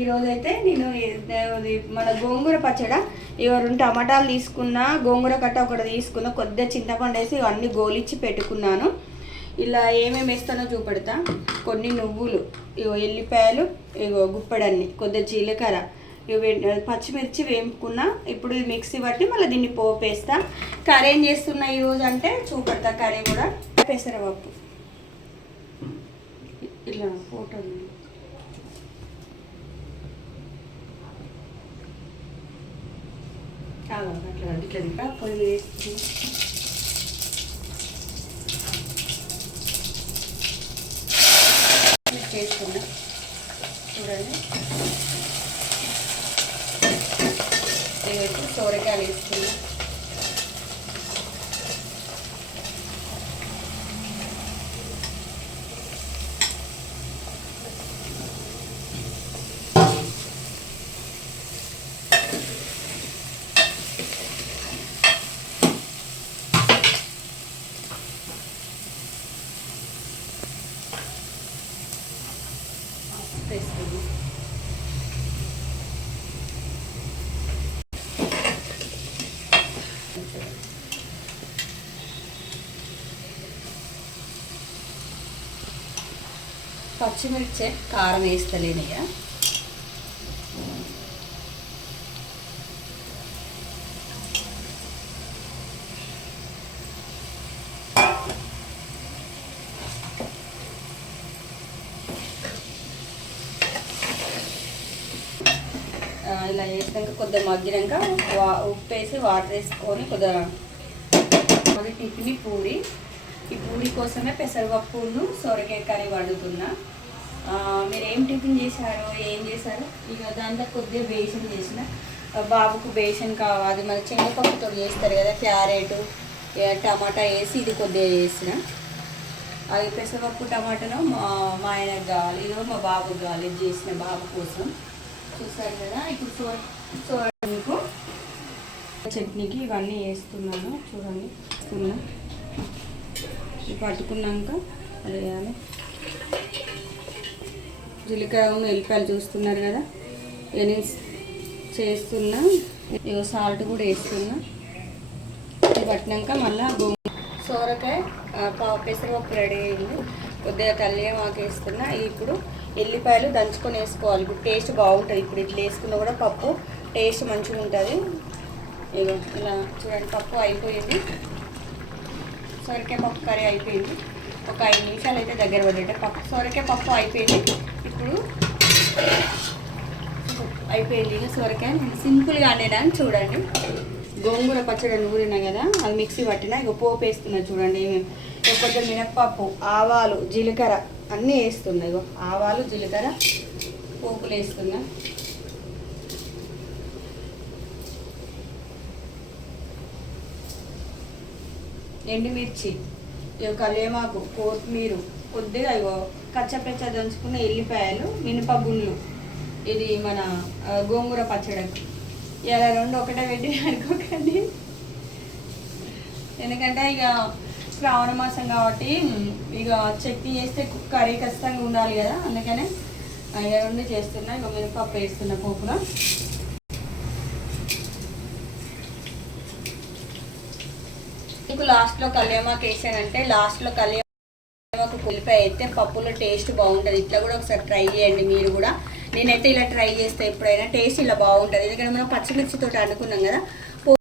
ఈరోజు అయితే నేను మన గోంగూర పచ్చడ ఇక 2 టమాటాలు తీసుకున్నా, గోంగూర కట్ట ఒకటి తీసుకున్నా, కొద్దిగా చింతపండు వేసి అన్నీ గోలిచ్చి పెట్టుకున్నాను. ఇలా ఏమేమి వేస్తానో చూపెడతా. కొన్ని నువ్వులు, ఇగో ఎల్లిపాయలు, ఇగో గుప్పెడన్ని, కొద్దిగా జీలకర్ర, పచ్చిమిర్చి వేపుకున్నా. ఇప్పుడు ఇది మిక్సీ పట్టి మళ్ళీ దీన్ని పోపేస్తా. కర్రీ ఏం చేస్తున్నా ఈరోజు అంటే చూపెడతా. కర్రీ కూడా పెసరపప్పు ఇలా ఫోటో అట్లా ఇట్లా పొయ్యి వేసి చేసుకున్నా. చూడండి, ఇవైతే సోరకాయలు వేసుకున్నా. పచ్చిమిర్చి కారం వేస్తలేనిగా ఇలా వేసినాక కొద్దిగా మగ్గినాక ఉప్పు వేసి వాటర్ వేసుకొని కొద్దిగా టిఫిన్ పూరి. ఈ పూరి కోసమే పెసరపప్పును సొరకాయ కర్రీ వండుతున్నా. మీరు ఏం టిఫిన్ చేశారో ఏం చేశారో? ఇక దాంట్లో కొద్దిగా బేసన్ చేసిన, బాబుకు బేసన్ కావాలి. మరి శనగపప్పుతో చేస్తారు కదా, క్యారెట్ టమాటా వేసి ఇది కొద్దిగా చేసిన. అది పెసరపప్పు టమాటాను మా ఆయనకు కావాలి, ఇదో మా బాబుకు కావాలి. ఇది చేసిన బాబు కోసం. చూసారు కదా. ఇప్పుడు మీకు చట్నీకి ఇవన్నీ వేస్తున్నాను. చూడండి, వేస్తున్నా. పట్టుకున్నాక అది వేయాలి. జీలకర్ర ఎల్లిపాయలు చూస్తున్నారు కదా, ఇక నేను చేస్తున్నా. ఇక సాల్ట్ కూడా వేస్తున్నా. పట్టినాక మళ్ళీ సోరకాయ పెసరపప్పు రెడీ అయింది. కొద్దిగా కల్లేమాకు వేస్తున్నా. ఇప్పుడు ఎల్లిపాయలు దంచుకొని వేసుకోవాలి. ఇప్పుడు టేస్ట్ బాగుంటుంది. ఇప్పుడు ఇట్లా వేసుకున్నా కూడా పప్పు టేస్ట్ మంచిగా ఉంటుంది. ఇక ఇలా చూడండి, పప్పు అయిపోయింది. సొరకాయ పప్పు కర్రీ అయిపోయింది. ఒక 5 నిమిషాలు అయితే దగ్గర పడ్డట్టే సొరకాయ పప్పు అయిపోయింది. ఇప్పుడు అయిపోయింది. ఇక సొరకాయ నేను సింపుల్గా వండేదాన్ని. చూడండి, గోంగూర పచ్చడి నూరినా కదా, అది మిక్సీ పట్టినా. ఇక పోపు వేస్తున్నా. చూడండి, ఏమేమి కొంచెం మినప్పప్పు, ఆవాలు, జీలకర్ర అన్నీ వేస్తున్నా. ఇగో ఆవాలు, జీలకర్ర పోపులు వేస్తున్నా. ఎండుమిర్చి, కల్లేమాకు, కొత్తిమీర, కొద్దిగా ఇగో కచ్చపెచ్చ దంచుకున్న ఎల్లిపాయలు, మినపగుండ్లు. ఇది మన గోంగూర పచ్చడికి. ఇలా 2 ఒకటే పెట్టి అనుకోకండి, ఎందుకంటే ఇక శ్రావణ మాసం కాబట్టి ఇక చట్నీ చేస్తే కర్రీ ఖచ్చితంగా ఉండాలి కదా, అందుకనే ఇక 2 చేస్తున్నా. ఇక మినపప్పు వేస్తున్నా పోపులో. మీకు లాస్ట్లో కల్లేమాకు వేసానంటే, లాస్ట్లో కల్లేమాకు ఉల్లిపాయ అయితే పప్పులో టేస్ట్ బాగుంటుంది. ఇట్లా కూడా ఒకసారి ట్రై చేయండి మీరు కూడా. నేనైతే ఇలా ట్రై చేస్తే ఎప్పుడైనా టేస్ట్ ఇలా బాగుంటుంది. ఎందుకంటే మనం పచ్చిమిర్చితో అనుకున్నాం కదా.